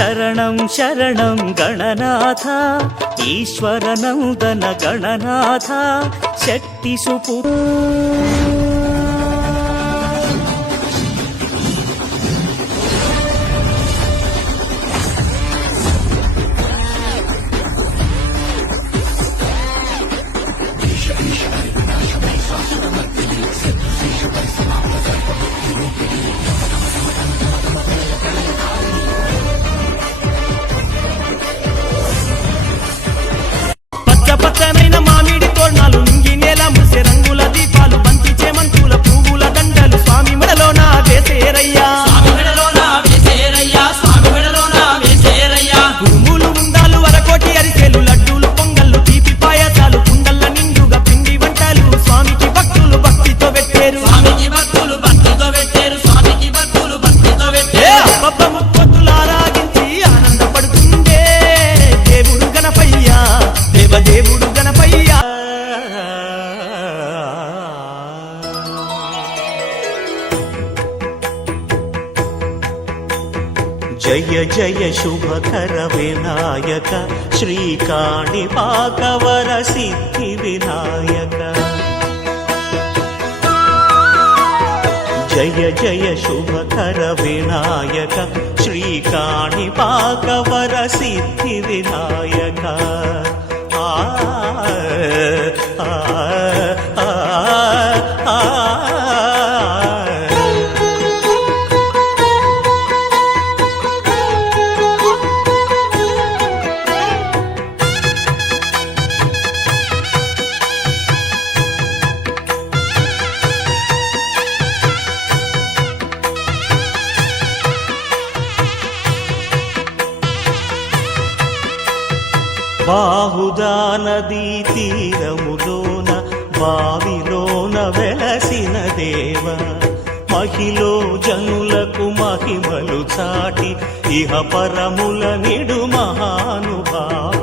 శరణం శరణం గణనాథ ఈశ్వరనందన గణనాథ శక్తి సుపు పచ్చనైన మామిడి తోరణాలు నింగి నేల ముసె రంగుల దీపాలు బంతి చేమంతుల పువ్వుల దండలు స్వామి మెడలోన వేసేరయ్యా గురుములు ఉండాలు వరకోటి అరిసెలు లడ్డూలు పొంగళ్ళు తీపి పాయసాలు కుండల్ల నిండుగా పిండి వంటలు స్వామికి భక్తులు భక్తితో పెట్టారు అబ్బబ్బ ముప్పొత్తులారాగించి ఆనందపడుతుండే దేవుడు గణపయ్య దేవదేవుడు గణపయ్య జయ జయ శుభకర వినాయక శ్రీకాణిపాకవర సిద్ధి వినాయక జయ జయ శుభకర వినాయక శ్రీకాణిపాకవర సిద్ధి వినాయక బాహుదా నదీ తీరములోన బావిలోన వెలసిన దేవ మహిలో జనులకు మహిమలు చాటి ఇహ పరముల నిడు మహానుభావ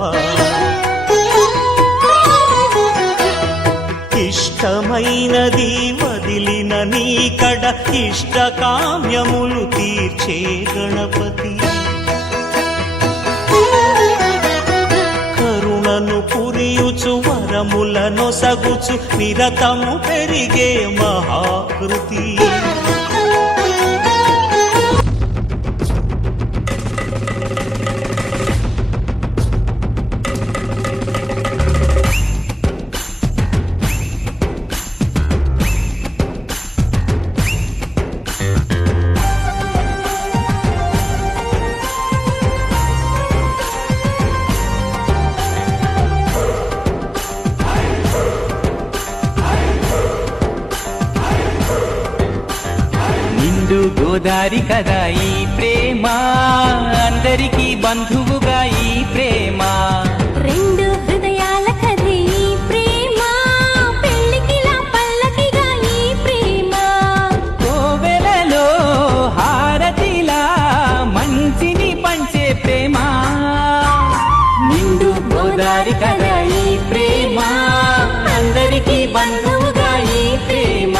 ఇష్టమైనది వదిలిన నీకడ ఇష్ట కామ్యములు తీర్చే గణపతి కరుణను పురియుచు వరములను సగుచు నిరతము పెరిగే మహాకృతి గోదారి కదా ఈ ప్రేమ అందరికీ బంధువుగా ఈ ప్రేమ రెండు హృదయాల కథే ఈ ప్రేమ పెళ్ళికిలా పల్లకిగా ఈ ప్రేమ కోవెలలో హారతిలా మంచిని పంచే ప్రేమ నిండు గోదారి కదా ఈ ప్రేమ అందరికీ బంధువుగా ఈ ప్రేమ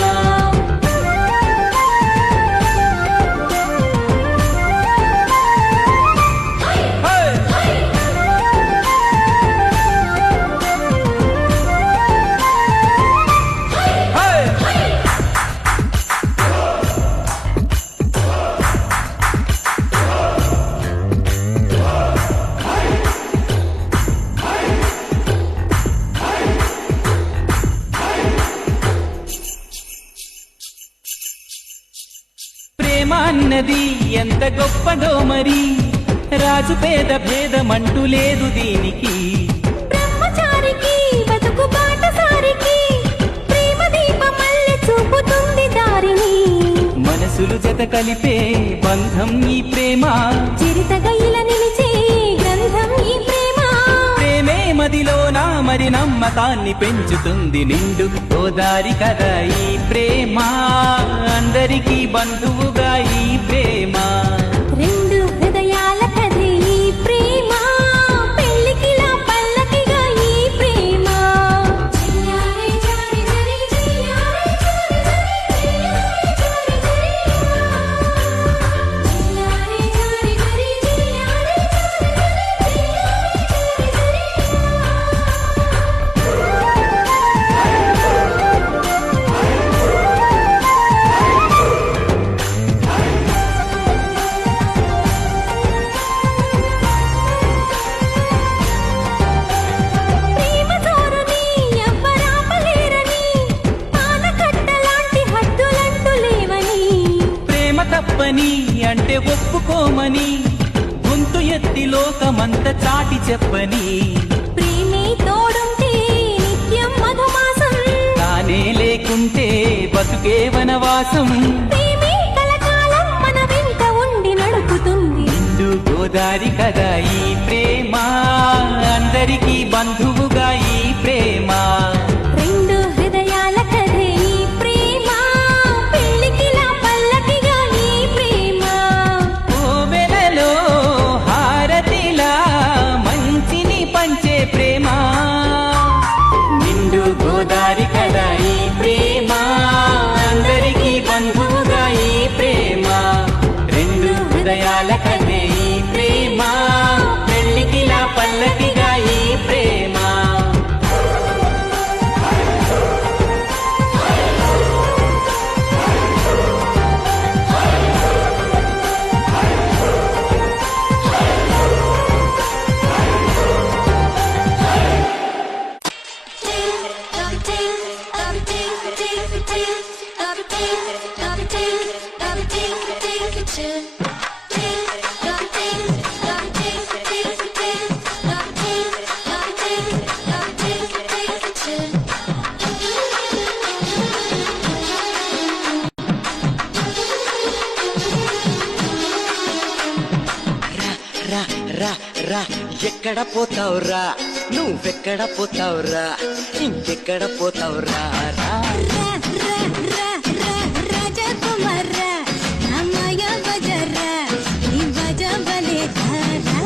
అన్నది ఎంత గొప్పదో మరి రాజు పేద భేదమంటూ లేదు దీనికి బ్రహ్మచారికి బతుకు బాటసారికి ప్రేమ దీపమల్లె చూపుతుంది దారిని మనసులు జత కలిపే బంధం ఈ ప్రేమ చిరితగా ఇలా నిలిచే గ్రంథం ఈ ప్రేమ ప్రేమే మదిలోన మరి నమ్మకాన్ని పెంచుతుంది నిండు గోదారి కదా ఈ ప్రేమ అందరికీ బంధువుగా ఈ ప్రేమ రెండు హృదయాల కథే ఈ ప్రేమ పెళ్ళికిలా పల్లకిగా ఈ ప్రేమ చెయ్యారే జారి జరి చెయ్యారే జారి జరి చెయ్యారే జారి జరి చెయ్యారే జారి జరి చెయ్యారే నువ్వని అంటే ఒప్పుకోమని గొంతు ఎత్తి లోకమంత చాటి చెప్పని ప్రేమే తోడుంటే నిత్యం మధుమాసం తానే లేకుంటే బతుకే వనవాసం ప్రేమే కలకాలం మన వెంట ఉండి నడుపుతుంది నిండు గోదారి కదా ఈ ప్రేమ అందరికీ బంధువుగా ఈ ప్రేమ రెండు హృదయాల కథే ఈ ప్రేమ పెళ్లికిలా పల్లకిగా ఈ ప్రేమ కోవెలలో హారతిలా మంచిని పంచే ప్రేమ నిండు గోదారి కదా ఈ ప్రేమ అందరికీ బంధువుగా ఈ ప్రేమ రెండు హృదయాల కథే ఈ ప్రేమ పెళ్లికిలా పల్లకిగా ఈ ప్రేమ రా రా రా ఎక్కడ పోతావురా నువ్వెక్కడ పోతావురా ఇంకెక్కడ పోతావురా రా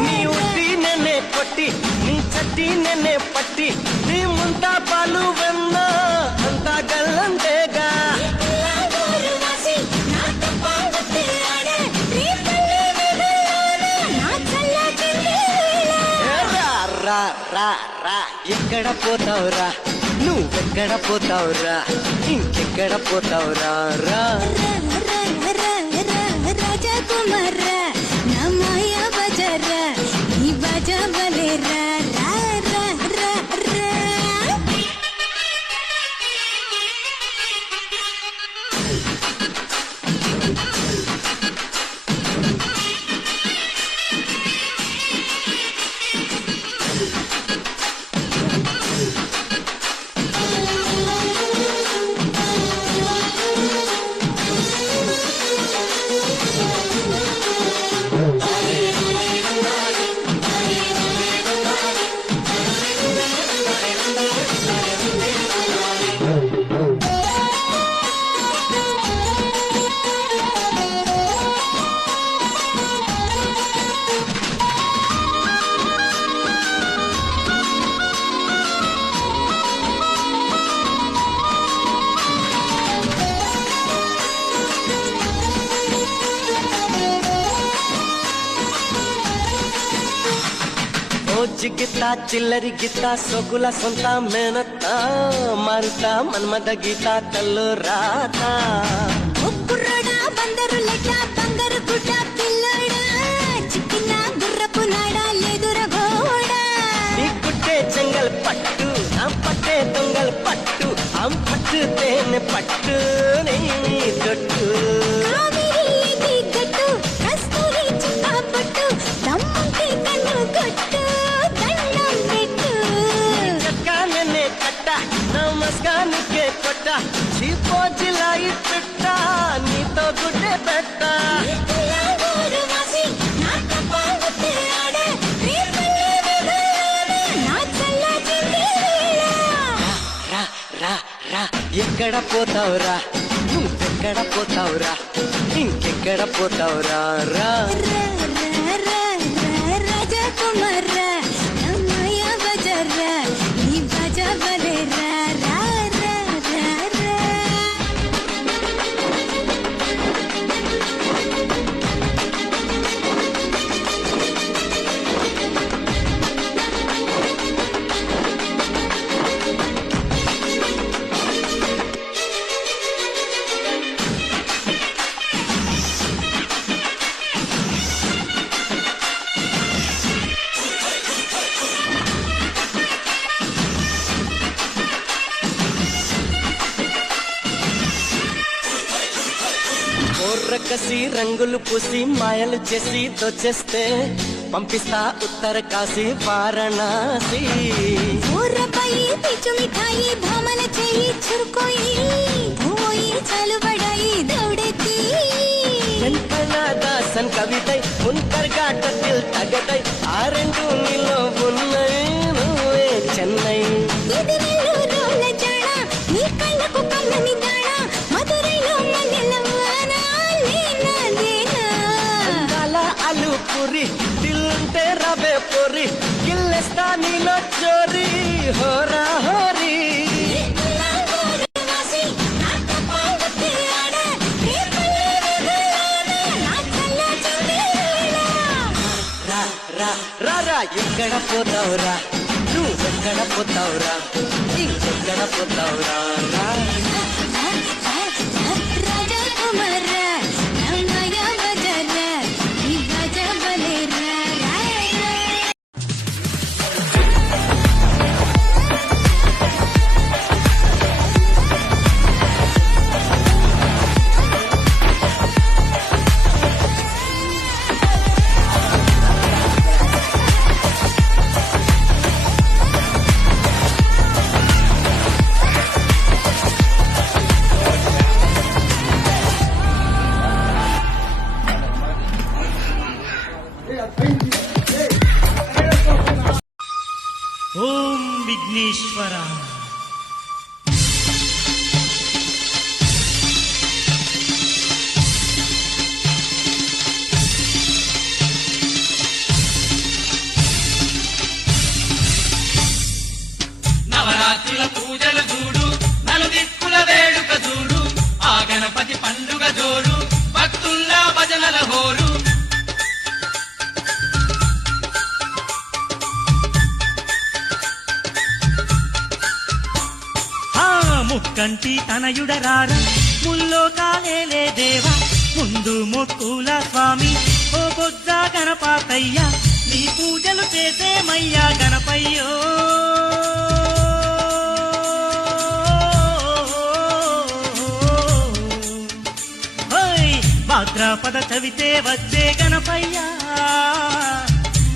నీ ఉట్టి నెన్నే కొట్టి నీ చట్టి నెన్నే పట్టి నీ ముంతా పాలు వెన్న అంతా గల్లంతేగా రా రా రా ఎక్కడ పోతావురా నువ్వెక్కడ పోతావురా ఇంకెక్కడ పోతావురా రా జిగిత చిల్లరి గీత సొగుల సొంత మేనత్త మరుత మన్మద గీత కల్లు రాత బందరు లెక్క బంగారు గుడ్డ పిల్లడా చిక్కిన గుర్రపు నాడా లేదుర గోడా నీ కుట్టే చెంగల్ పట్టు నా పట్టే దొంగల్ పట్టు ఆం పట్టు తేనె పట్టు నీ దొట్టు గట్టు కస్తూరి చుక్క పట్టు దమ్ముంటే కన్ను కొట్టు దండం పెట్టు నెన్నే కట్ట నమస్కారానికే కొట్ట చీపోజిలాయి పెట్ట నీతో గుడ్డే పెట్ట ఎక్కడ పోతావురా నువ్వెక్కడ పోతావురా ఇంకెక్కడ పోతావురా రా రాజకుమారా నమ్మయ్య బజారా ఈ బజా బలే రా రా రా రా రా కసి రంగులు పూసి మాయలు చేసి దోచేస్తే పంపిస్తా ఉత్తర కాశీ వారణాసి ఊర్రపై పిచ్చు మిఠాయి భామల చేయి చురుకోయి పోయి చాలు బడాయి దౌడెత్తి దాసన్ కవితై మున్కర్గా టటిల్ తగటై ఆ రెండు నీలో ఉన్నాయి నువ్వే చెన్నై ఇది నెల్లూరుల జాడ నీ కళ్ళకు కళ్ళని దాడ మధురైలో మల్లెల వాన లేనా లేనా అందాల అలు పురి దిల్లుంటే రవే పొరి గిల్లెస్తా నీలో చోరీ హోరా హోరీ రారా ఎక్కడ పోతావురా నువ్వెక్కడ పోతావురా ఇంకెక్కడ పోతావురా రాజా కుమార నమ్మయ బజార ఈ బజా బలేరా ఓం విఘ్నేశ్వర నవరాత్రుల పూజలు చూడు నలుదిక్కుల వేడుక చూడు ఆ గణపతి పండుగ జోరు భక్తుల్లా భజనల హోరు ముక్కంటి తనయుడరారా ముల్లో కాలేలే దేవా ముందు మొక్కుల స్వామి ఓ బొజ్జ గణపాతయ్య నీ పూజలు చేసేమయ్యా గణపయ్యో భాద్రపద చవితే వచ్చే గణపయ్యా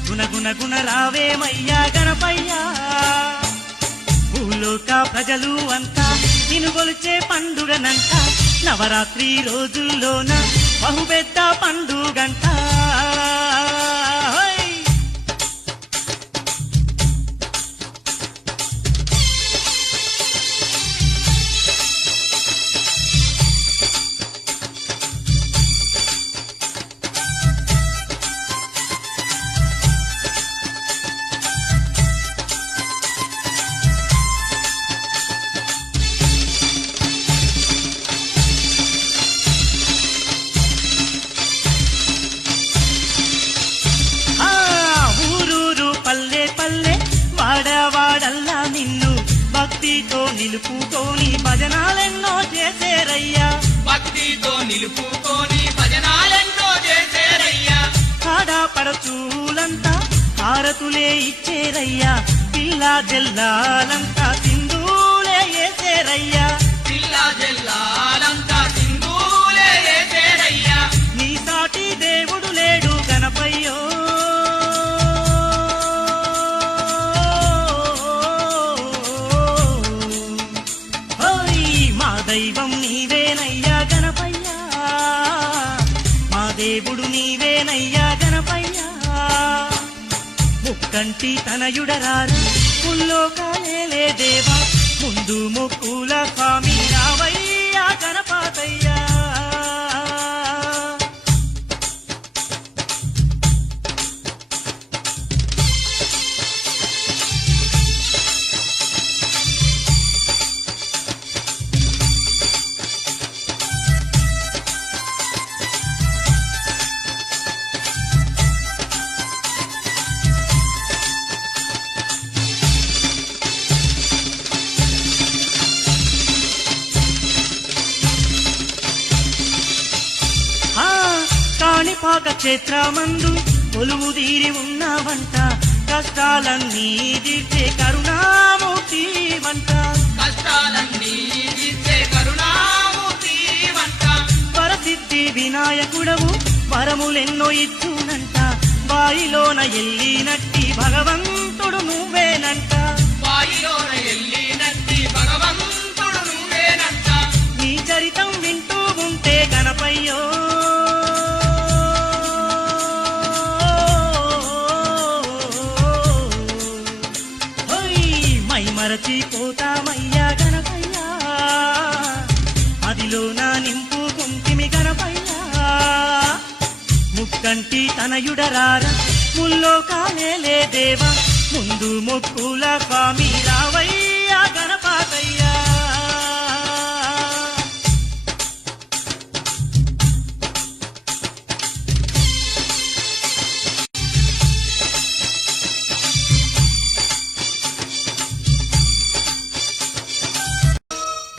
గుణ గుణ రావేమయ్యా గణపయ్యా భూలోక ప్రజలు అంతా నిన్ను కొలిచే పండుగనంట నవరాత్రి రోజుల్లోన బహుపెద్ద పండుగంట వాడవాడల్లా నిన్ను భక్తితో నిలుపుకొని భజనాలెన్నో చేసేరయ్యా భక్తితో నిలుపుకొని భజనాలెన్నో చేసేరయ్యా ఆడపడచూలంతా హారతులే ఇచ్చేరయ్యా పిల్లా జల్లాలంతా సింధూలే వేసేరయ్యా పిల్లా జల్లాలంతా సింధూలే వేసేరయ్యా నీ సాటి దేవుడు లేడు గణపయ్యో దైవం నీవేనయ్యా గణపయ్యా మా దేవుడు నీవేనయ్యా గణపయ్యా ముక్కంటి తనయుడరారు పుల్లో కాలేలే దేవా ముందు మొక్కుల స్వామి రావయ్యా గణపాతయ్యా కాణిపాక క్షేత్రమందు కొలువు తీరి ఉన్నావంట కష్టాలన్నీ తీర్చే కరుణామూర్తి వంట కష్టాలన్నీ తీర్చే కరుణామూర్తి వంట వరసిద్ధి వినాయకుడవు వరములెన్నో ఇచ్చునంట బాయిలోన ఎల్లినట్టి భగవంతుడు నువ్వేనంట బాయిలోన ఎల్లినట్టి భగవంతుడు నువ్వేనంట నీ చరితం వింటూ ఉంటే గణపయ్యో మై మరచిపోతామయ్యా గణపయ్యా అదిలో నా నింపుకుంటిమి గణపయ్యా ముక్కంటి తనయుడరారా ముల్లోకాలే దేవా ముందు మొక్కుల స్వామి రావయ్యా గణపాతయ్యా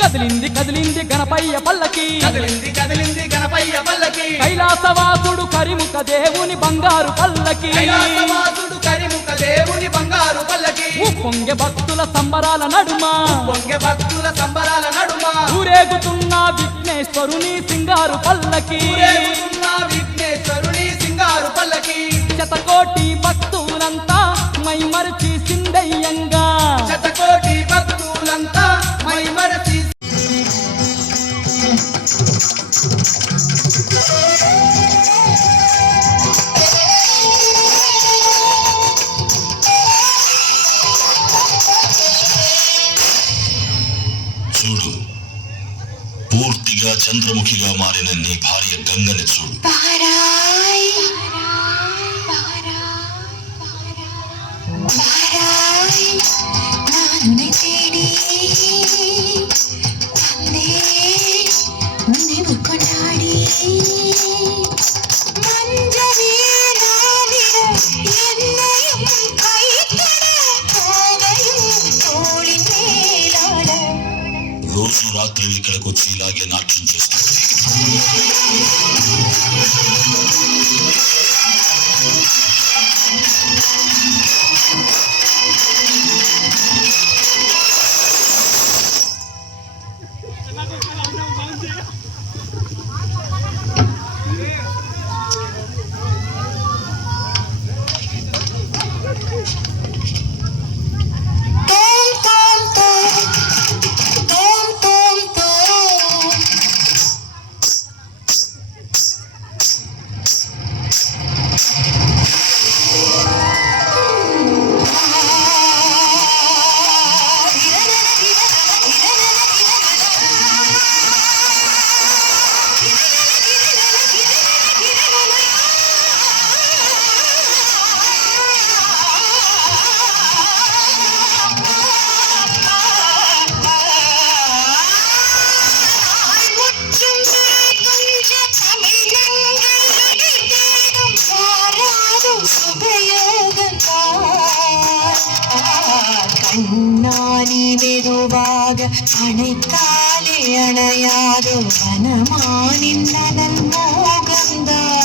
కదిలింది కదిలింది గణపయ్య పల్లకి కదిలింది కదిలింది గణపయ్య పల్లకి కైలాసవాసుడు కరిముఖ దేవుని బంగారు పల్లకి కైలాసవాసుడు కరిముఖ దేవుని బంగారు పల్లకి పొంగె భక్తుల సంబరాల నడుమ పొంగె భక్తుల సంబరాల నడుమ ఊరేగుతున్న విఘ్నేశ్వరుని సింగారు పల్లకి ఊరేగుతున్న విఘ్నేశ్వరుని సింగారు పల్లకి శతకోటి భక్తులంతా మైమరిచి సిందయ్యంగా శతకోటి భక్తులంతా మైమరచి చూడు పూర్తిగా చంద్రముఖిగా మారిన నీ భార్య గంగని చూడు బారాయ్ బారాయ్ నాన్నే తేడి తందే నిన్ను కొన్నాడి మంజవీరావిడ ఎన్నయం కైతడ పోగయం తోళి మేలాడ రోజు రాత్రి ఇక్కడికి వచ్చి ఇలాగే నాట్యం చేస్తుంది கண்ணானி மெதுவாக அணைத்தாலே அணையாது வனமானின் நலன் மோகந்தான்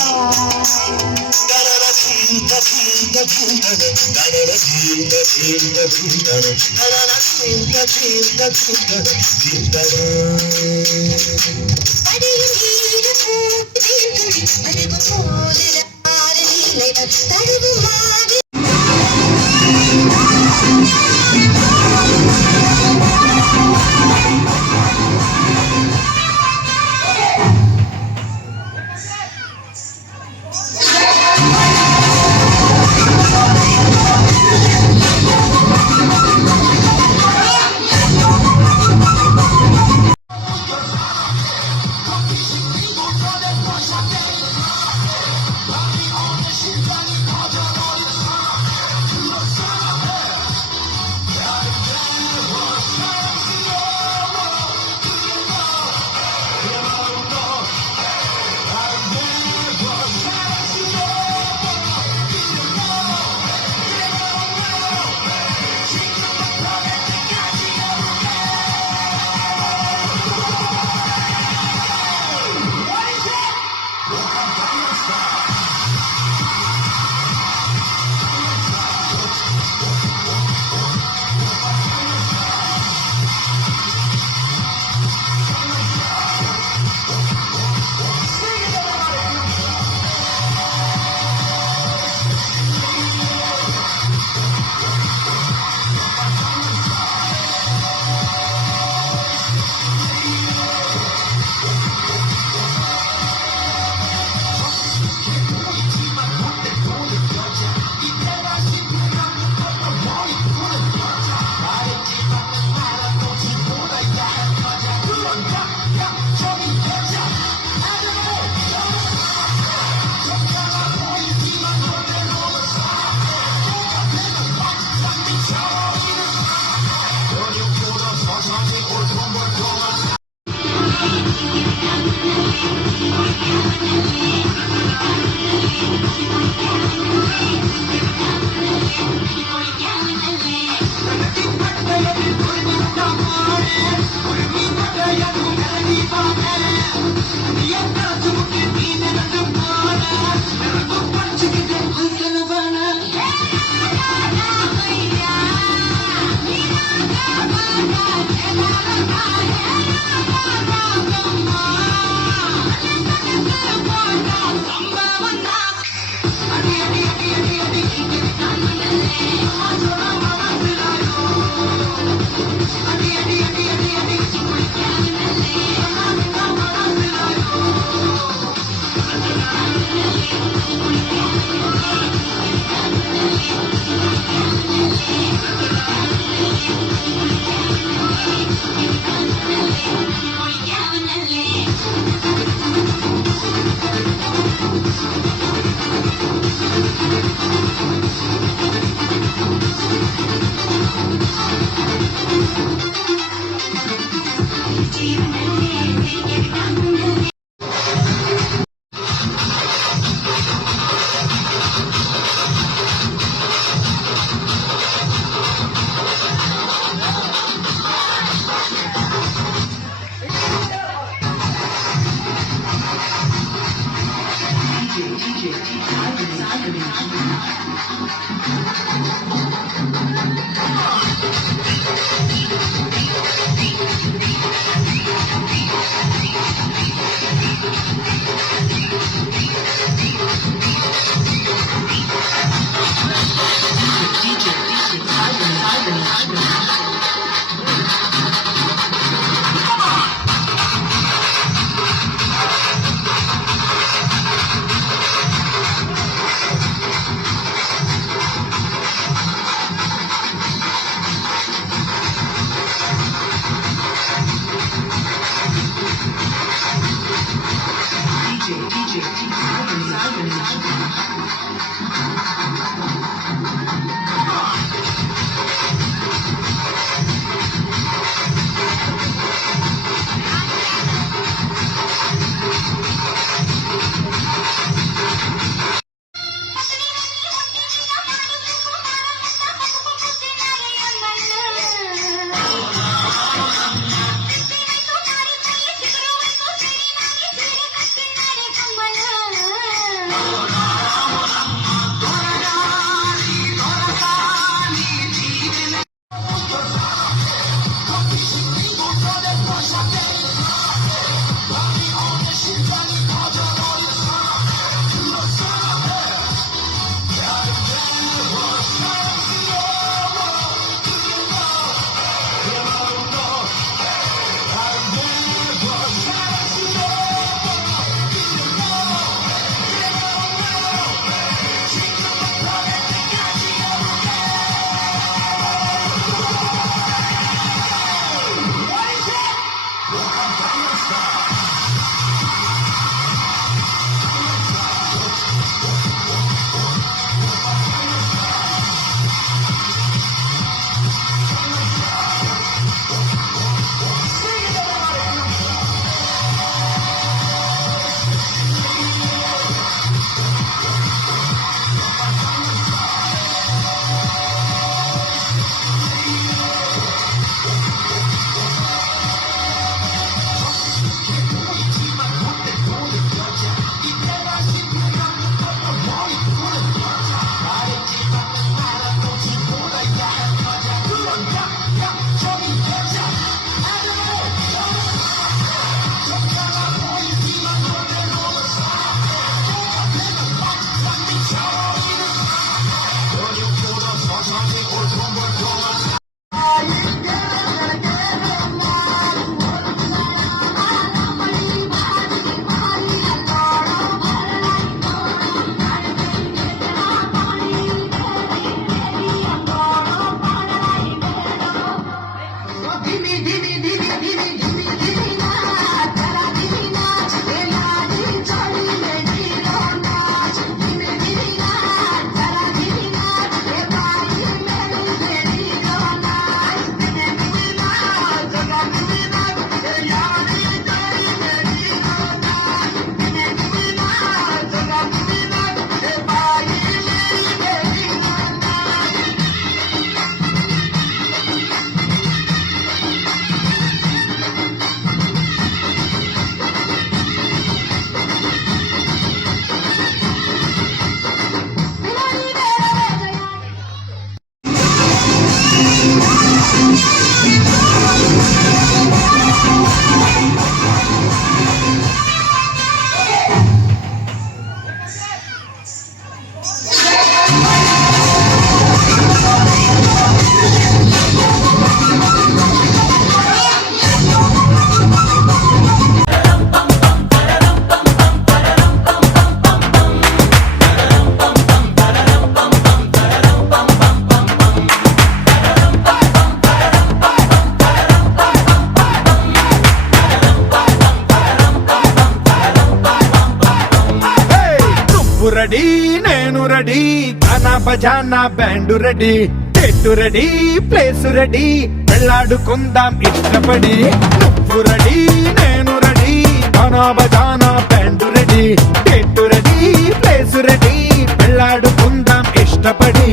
నువ్వు రెడీ నేను రెడీ గానా బజానా బ్యాండ్ రెడీ చెట్టు రెడీ ప్లేస్ రెడీ వెళ్ళాడుకుందాం ఇష్టపడి నువ్వు రెడీ నేను రెడీ గానా బజానా బ్యాండ్ రెడీ చెట్టు రెడీ ప్లేస్ రెడీ వెళ్ళాడుకుందాం ఇష్టపడి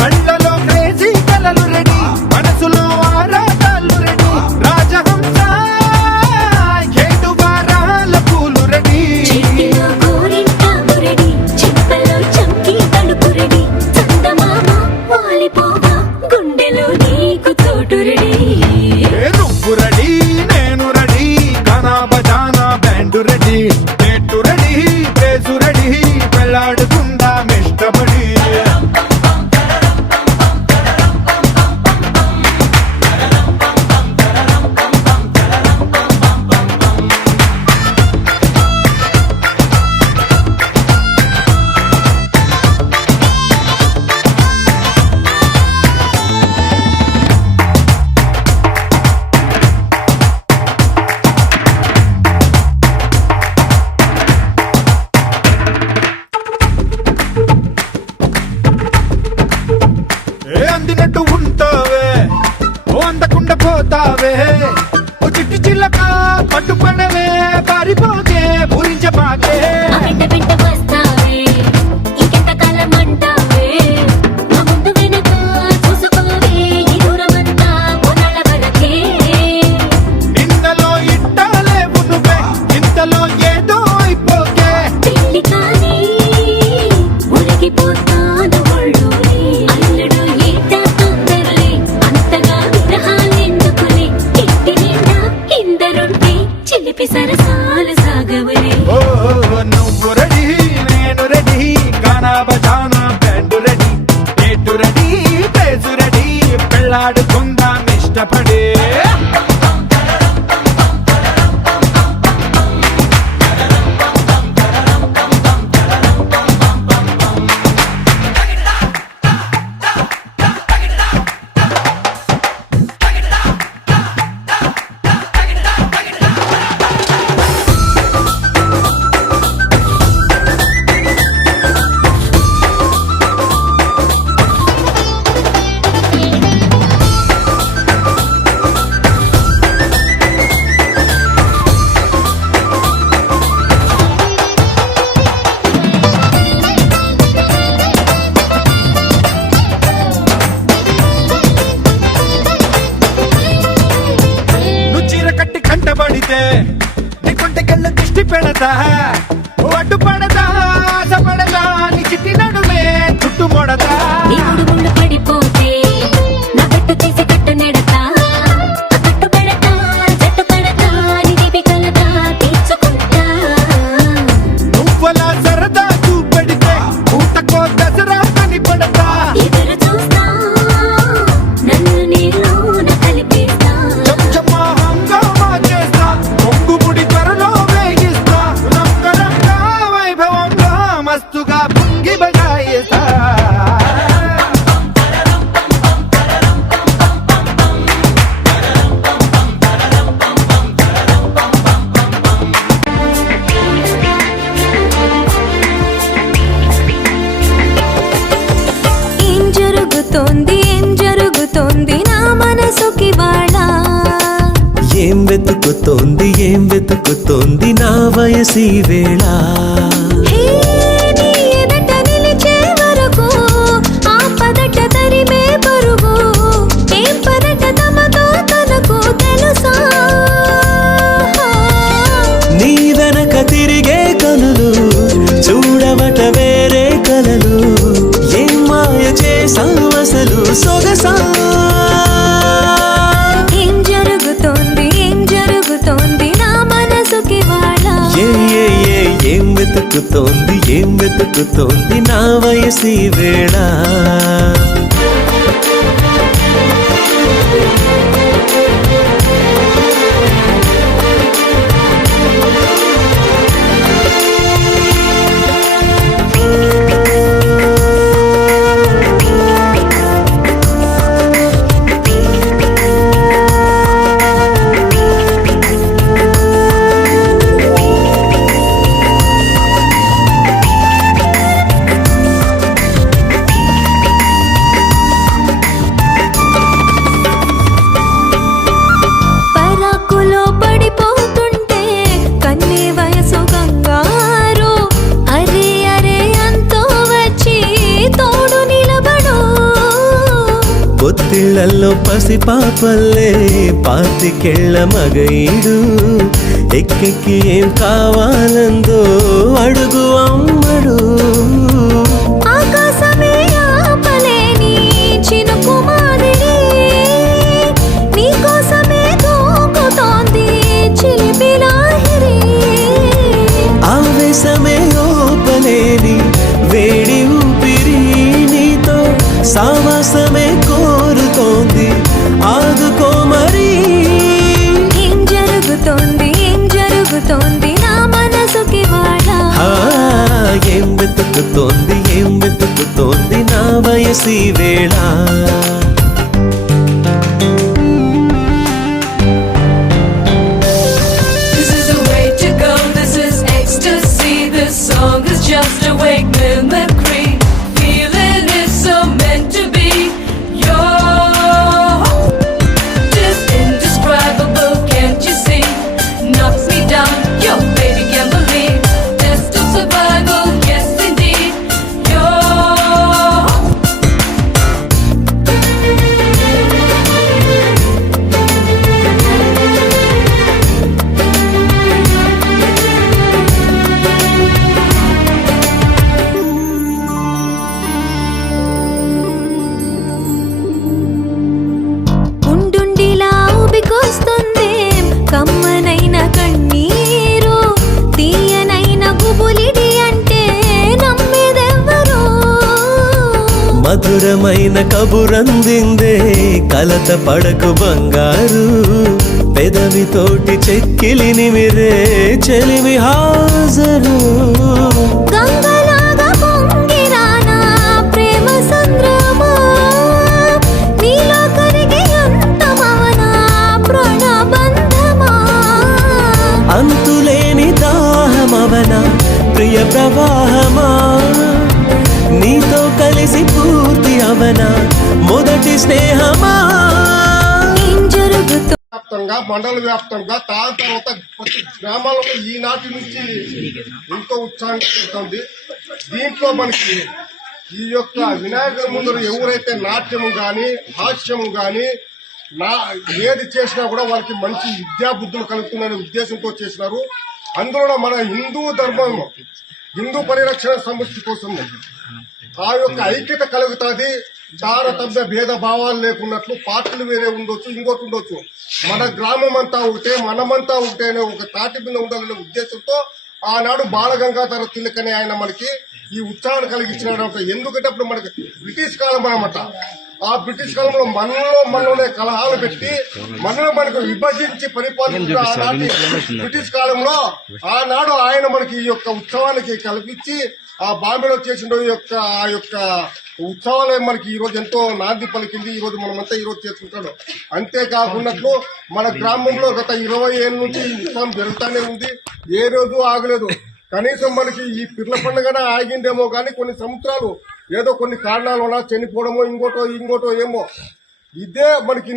కళ్ళలో క్రేజీ కలలు రెడీ మనసులో ఆరాటాలు రెడీ రాజహంస ఏడు వారాల పూలు రెడీ చేతిలో గోరింటాకు రెడీ చెంపలో చంకీ తలుపు రెడీ చందమామ వాలిపోగా గుండెలో నీకు తోడు రెడీ నువ్వు రెడీ నేను రెడీ గానా బజానా బ్యాండ్ రెడీ చెట్టు రెడీ ప్లేసు రెడీ వెళ్ళాడుకుందాం ఇష్టపడి అందినట్టు ఉంటావే ఓ అందకుండా పోతావే ఓ చిట్టి చిల్లక పట్టుపడవే పారిపోకే పూరించబాకే వెంట వెంట వస్తావే ఇంకెంత కాలం అంటావే నా ముందు వెనక చూసుకోవే ఈ దూరమంతా కొనాల వరకే నిన్నలో ఇట్టాలేవు నువ్వే ఇంతలో ఏదో అయిపోకే పెళ్లి కానీ ఉరిగిపోతాను ఒళ్ళోనే అల్లుడు ఏటా తొందరలే అంతగా విగ్రహాలెందుకులే ఇంటి నిండా ఇందరుంటే చిలిపి సరసాలు సాగవలే ఓ నువ్వు రెడీ నేను రెడీ గానా బజానా బ్యాండ్ రెడీ చెట్టు రెడీ ప్లేసు రెడీ వెళ్ళాడుకుందాం ఇష్టపడి నువ్వు చీర కట్టి కంటబడితే నీ కొంటకెళ్ళ దిష్టి పెడతా ఓ అడ్డు పడదా ఆశ పడదా నీ చిట్టి నడుమే చుట్టుముడదా నీ ముడుముళ్ళు పడిపోతే నా గట్టు తీసి కట్టు నెడతా కట్టు పెడతా జట్టు కడతా నీ దీపి కలదా తీర్చుకుంటా నువ్వలా సరదా చూపెడితే ఊటకో దసరా కనిపడతా ఎదురు చూస్తా నన్ను నీలోన కలిపేస్తా చమ్మా హంగామా చేస్తా పొంగుముడి త్వరలో వేగిస్తా రంగరంగా వైభవంగా మస్తుగా పొంగి బజాయిస్తా ఏం జరుగుతోంది నా మనసుకి వాళ్ళ ఏం వెతుకుతోంది నా వయసి వేళ హే నీ ఎదట నిలిచే వరకు ఆ పదట తరిమే పరుగు ఏం పదట తమతో తనకు తెలుసా నీ వెనక తిరిగే కనులు చూడవట వేరే కలలు ఏం మాయ చేసావు అసలు సొగసా ఏం జరుగుతోంది నా మనసుకి వాళ్ళ ఏం వెతుకుతోంది నా వయసి వేళ పాతిళ్లల్లో పసిపాపల్లే పాతికెళ్ళ మగయిడు ఎక్కెక్కి ఏం కావాలందో అడుగు అమ్మడు. ఆకాశమే ఆపలేని చినుకు మాదిరి నీకోసమే దూకుతోంది చిలిపి లాహిరి. ఆవేశమే ఓపలేని వేడి ఊపిరి నీతో సావాసమే కోరుతోంది ఆదుకో మరి. ఏం జరుగుతోంది నా మనసుకి వాడా. ఏం వెతుకుతోంది నా వయసి వేళ. This is the way to go, this is ecstasy. This song is just a wake mimicry. Feeling is so meant to be. You're just indescribable, can't you see? Knocks me down, your baby can't believe. Test of survival, yes indeed. You're ఉండుండిలా ఊపికొస్తుంది కమ్మనైన కన్నీరు తీయనైన గుబులిడి అంటే నమ్మేదెవ్వరు. మధురమైన కబురందిందే కలత పడకు బంగారు పెదవితోటి చెక్కిలిని మిరే చెలిమి హాజరు. గంగలాగా పొంగిరానా ప్రేమ సంద్రమా నీలో కరిగి అంతమవనా ప్రాణబంధమా. అంతులేని దాహమవన ప్రియ ప్రవాహమా నీతో కలిసి పూర్తి అవన మొదటి స్నేహమా. ఏం జరుగుతూ వ్యాప్తంగా మండల వ్యాప్తంగా దాని తర్వాత ప్రతి గ్రామాలలో ఈనాటి నుంచి ఎంతో ఉత్సాహం కలుగుతుంది. దీంట్లో మనకి ఈ యొక్క వినాయకుడి ముందర ఎవరైతే నాట్యము గాని హాస్యము గాని ఏది చేసినా కూడా వాళ్ళకి మంచి విద్యా బుద్ధులు కలుగుతుందనే ఉద్దేశంతో చేసినారు. అందులో మన హిందూ ధర్మం హిందూ పరిరక్షణ సమస్య కోసం ఆ యొక్క ఐక్యత కలుగుతుంది. తారతమ్య భేద భావాలు లేకున్నట్లు పార్టీలు వేరే ఉండొచ్చు, ఇంకోటి ఉండొచ్చు, మన గ్రామం అంతా ఒకటే మనమంతా ఒకటే అనే ఒక తాటి మీద ఉండాలనే ఉద్దేశంతో ఆనాడు బాలగంగాధర తిలక్ అనే ఆయన మనకి ఈ ఉత్సాహాన్ని కలిగించినాడు. ఎందుకంటే అప్పుడు మనకి బ్రిటిష్ కాలం అనమాట. ఆ బ్రిటిష్ కాలంలో మనలోనే కలహాలు పెట్టి మనకు విభజించి పరిపాలించిన ఆనాటి బ్రిటిష్ కాలంలో ఆనాడు ఆయన మనకి ఈ యొక్క ఉత్సవానికి కల్పించి ఆ బాంబేలో చేసిన ఆ యొక్క ఉత్సవాలే మనకి ఈ రోజు ఎంతో నాంది పలికింది. ఈ రోజు మనమంతా ఈ రోజు చేసుకుంటాడు. అంతేకాకున్నట్లు మన గ్రామంలో గత 20 ఏళ్ళ నుంచి ఈ ఉత్సవం జరుగుతూనే ఉంది, ఏ రోజు ఆగలేదు. కనీసం మనకి ఈ పిర్ల పండుగన ఆగిందేమో కానీ కొన్ని సంవత్సరాలు ఏదో కొన్ని కారణాల వల్ల చనిపోవడమో ఇంకోటో ఏమో. ఇదే మనకి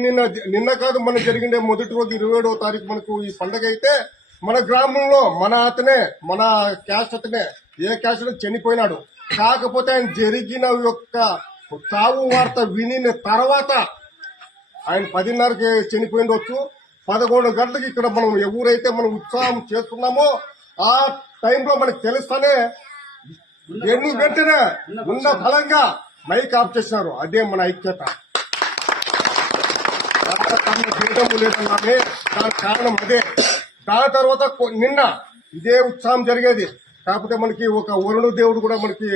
నిన్న కాదు మనకి జరిగిండే మొదటి రోజు 27వ తారీఖు మనకు ఈ పండుగ అయితే మన గ్రామంలో మన క్యాస్ట్ అతనే ఏ క్యాస్ట్ చనిపోయినాడు. కాకపోతే ఆయన జరిగిన యొక్క చావు వార్త విని తర్వాత ఆయన 10:30కి చనిపోయిండొచ్చు. 11 గంటలకు ఇక్కడ మనం ఎవరైతే మనం ఉత్సాహం చేస్తున్నామో ఆ టైంలో మనకు తెలుస్తానే ఎన్ని వెంటనే ఉన్న ఫలంగా మైక్ ఆఫ్ చేసినారు. అదే మన ఐక్యత. లేదన్నామే దానికి కారణం అదే. దాని తర్వాత నిన్న ఇదే ఉత్సాహం జరిగేది. కాకపోతే మనకి ఒక వరుణ దేవుడు కూడా మనకి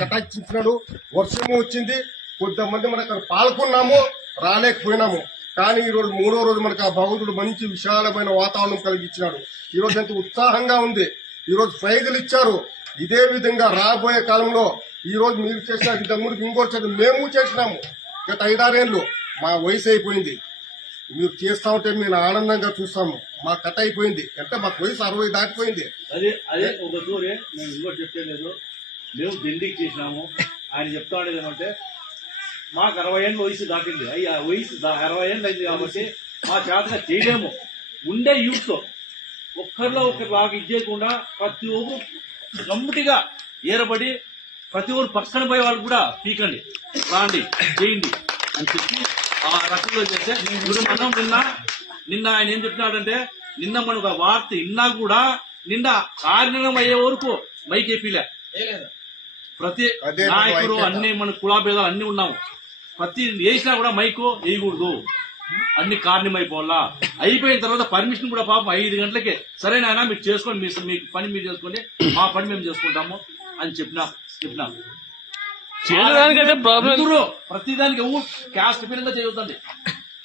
కటాక్షించినాడు. వర్షము వచ్చింది, కొంతమంది మనకు అక్కడ పాల్గొన్నాము, రాలేకపోయినాము. కానీ ఈ రోజు 3వ రోజు మనకు ఆ భగవంతుడు మంచి విశాలమైన వాతావరణం కలిగించినాడు. ఈ రోజు ఎంత ఉత్సాహంగా ఉంది. ఈ రోజు ప్రైజులు ఇచ్చారు. ఇదే విధంగా రాబోయే కాలంలో ఈ రోజు మీరు చేసిన ఇంతకుముందు ఇంకోటి మేము చేసినాము. గత 5-6 ఏళ్ళు మా వయసు అయిపోయింది. మీరు చేస్తా ఉంటే మేము ఆనందంగా చూస్తాము. మా కథ అయిపోయింది అంటే మాకు వయసు 60 దాటిపోయింది. అదే ఒక తూరే మేము ఇంకోటి చెప్పలేదు. మేము ఢిల్లీకి చేసినాము. ఆయన చెప్తా ఉండేది ఏమంటే మాకు 60 ఏళ్ళ వయసు దాటింది. ఆ వయసు 60 ఏళ్ళు అయింది కాబట్టి మా చేతగా చేయలేము. ఉండే యూత్ ఒక్కరిలో ఒకరిలాగా ఇచ్చేయకుండా ప్రతి ఒక్కరు గమ్ముటిగా ఏరబడి ప్రతి ఒక్కరు పక్కన పోయే వాళ్ళు కూడా పీకండి, రాండి, చేయండి అని చెప్పి ఆ రకంలో చేస్తే ఇప్పుడు మనం నిన్న ఆయన ఏం చెప్తున్నాడంటే నిన్న మనం ఒక వార్త విన్నా కూడా నిన్న కారణం అయ్యే వరకు మైక్ ఏపీలే ప్రతి నాయకుడు అన్ని మన కులాభేదాలు అన్ని ఉన్నాము ప్రతి వేసినా కూడా మైకు వేయకూడదు అన్ని కారణమైపోవాలా అయిపోయిన తర్వాత పర్మిషన్ కూడా పాపం 5 గంటలకే సరే నాయన మీరు చేసుకోండి మీ పని మీరు చేసుకోండి మా పని మేము చేసుకుంటాము అని చెప్పినాం ప్రతిదానికి ఎవరు క్యాస్ట్ ఫీలింగ్ గా చేయొద్దండి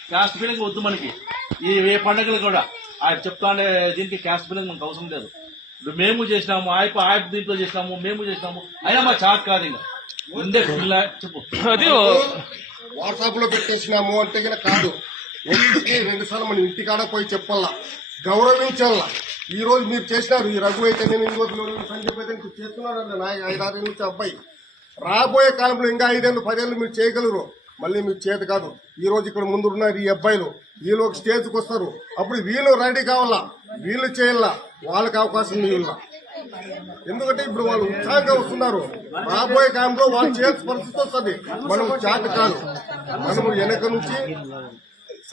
క్యాస్ట్ ఫీలింగ్ వద్దు మనకి ఏ పండుగలు కూడా ఆయన చెప్తానే దీనికి క్యాస్ట్ ఫీలింగ్ మనకు అవసరం లేదు మేము చేసినాము ఆయప దీంట్లో చేసినాము మేము చేసినాము అయినా మా చాట్ కాదు ఇంకా ముందే చెప్పు అది వాట్సాప్ లో పెట్టేసినాము అంటే కాదు 2 సార్లు మనం ఇంటికాడ పోయి చెప్పాలా గౌరవించాలా. ఈ రోజు మీరు చేసినారు ఈ రఘు అయితే నేను సంజయ్ అయితే చేస్తున్నాడు 5-6 నుంచి అబ్బాయి రాబోయే కాలంలో ఇంకా 5-10 ఏళ్ళు మీరు చేయగలరు. మళ్ళీ మీ చేతి కాదు. ఈ రోజు ఇక్కడ ముందున్నారు ఈ అబ్బాయిలు వీళ్ళు ఒక స్టేజ్కి వస్తారు. అప్పుడు వీళ్ళు రెడీ కావాలా వీళ్ళు చేయాలా వాళ్ళకి అవకాశం ఇవ్వాల. ఎందుకంటే ఇప్పుడు వాళ్ళు ఉత్సాహంగా వస్తున్నారు. రాబోయే కాలంలో వాళ్ళు చేయాల్సిన పరిస్థితి వస్తుంది. మనం చేత కాదు మనము వెనక నుంచి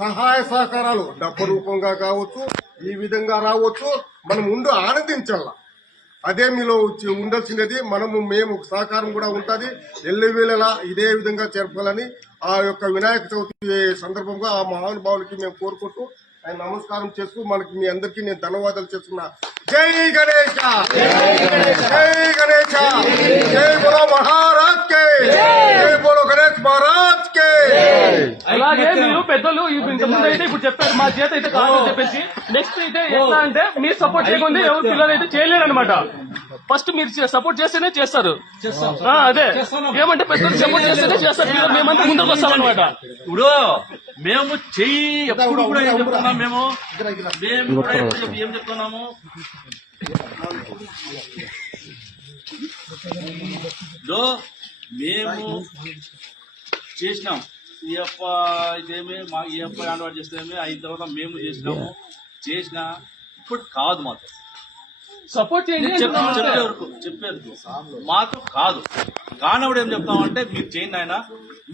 సహాయ సహకారాలు డబ్బు రూపంగా కావచ్చు ఈ విధంగా రావచ్చు. మనం ముందు ఆనందించాల. అదే మీలో ఉండాల్సినది. మేము సహకారం కూడా ఉంటుంది. ఎల్లవేళలా ఇదే విధంగా జరపాలని ఆ యొక్క వినాయక చవితి సందర్భంగా ఆ మహానుభావులకి మేము కోరుకుంటూ ఆయన నమస్కారం చేస్తూ మనకి మీ అందరికీ నేను ధన్యవాదాలు చేస్తున్నా. జై గణేశ జై గణేశ జై బోలో మహారాజ్ కే జై బోలో గణేష్ మహారాజ్ కే. అలాగే మీరు పెద్దలు ఇంతకుముందు అయితే ఇప్పుడు చెప్పారు మా చేత అయితే కాదని చెప్పేసి నెక్స్ట్ అయితే ఎట్లా అంటే మీరు సపోర్ట్ చేయకుండా ఎవరు పిల్లలు అయితే చేయలేరు అనమాట. ఫస్ట్ మీరు సపోర్ట్ చేస్తేనే చేస్తారు. అదే ఏమంటే పెద్దలు సపోర్ట్ చేస్తేనే చేస్తారు. మేమంతా ముందుకు వస్తాం అనమాట. ఇప్పుడు మేము చెయ్యి ఎప్పుడు కూడా ఏం చెప్తున్నాం మేము కూడా ఏం చెప్తున్నాము మేము చేసినాం ఈయప్ప ఇదేమి మా ఈయప్ప ఆడవాడు చేస్తేమి అయిన తర్వాత మేము చేసినా ఇప్పుడు కాదు మాకు సపోర్ట్ చేయండి చెప్పేందుకు మాకు కాదు. కానప్పుడు ఏం చెప్తామంటే మీరు చేయండి ఆయన